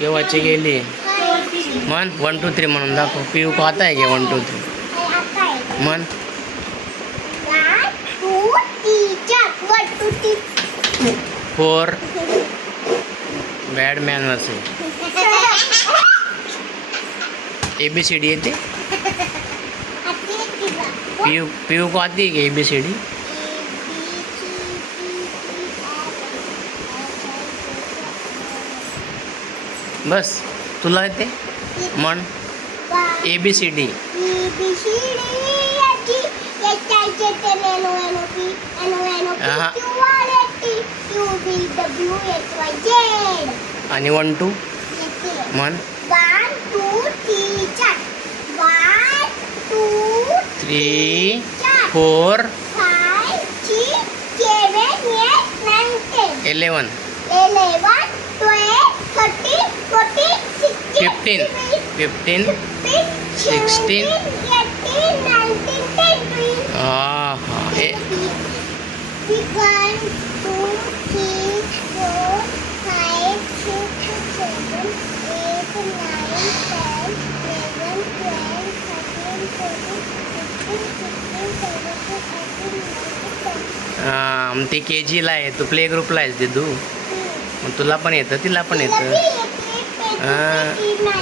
केव्हाची गेली मन 1 2 3 म्हणून दाखव. पिऊ को आता है क्या 1 2 3 मन 4 बॅड मॅनर्स आहे. ABCD येते पिऊ को आती है क्या ABCD? बस तुला येते म्हण ABCD. आणि 1 2 म्हण 1 2 3 4 5 6 7 8 9 10 11 11 12 13 14 16 15 16 हाँ हाँ 1 2 3 4 5 6 7 8 9 10 11 12 13 14 हाँ ते KGला आहे. तू प्ले ग्रुपला आहेस दिदू. मग तुला पण येतं तिला पण येतं.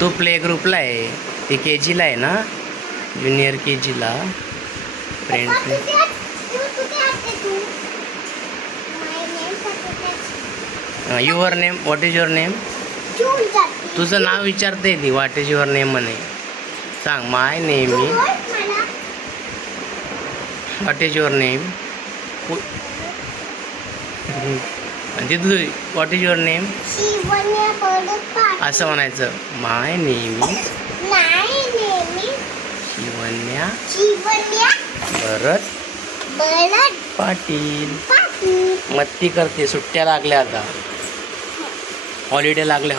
तू प्ले ग्रुपला आहे ती KGला आहे ना ज्युनियर KGला friend. Your name what is your name? तुझं नाव विचारते ती व्हॉट इज युअर नेम म्हणे. सांग my name is what is your name. दिदू व्हॉट इज युअर नेम असं म्हणायचं. My name is Shivanya Bharat Patil. मत्ती करते. सुट्ट्या लागल्या आता. हॉलिडे लागले.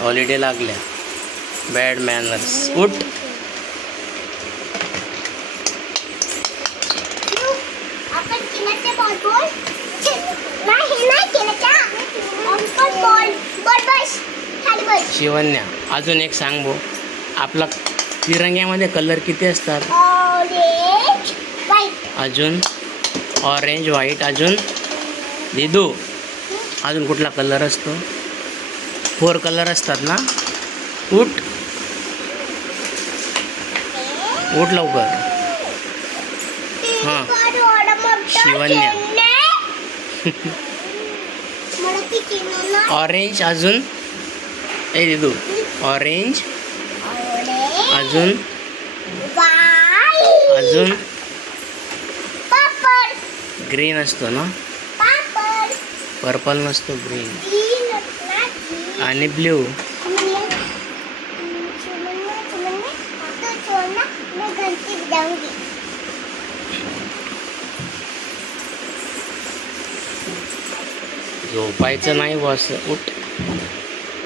हॉलिडे लागल्या. Bad manners. उठ शिवन्या. अजून एक सांग भाऊ. आपला तिरंग्यामध्ये कलर किती असतात? अजून ऑरेंज व्हाईट. अजून दिदू अजून कुठला कलर असतो? 4 कलर असतात ना. उठ उठ लवकर. हां शिवन्या. ऑरेंज. अजून ए दिदू ऑरेंज. अजून अजून ग्रीन असतो ना. पर्पल नसतो ग्रीन. आणि ब्ल्यू. झोपायचं नाही बॉस. उठ.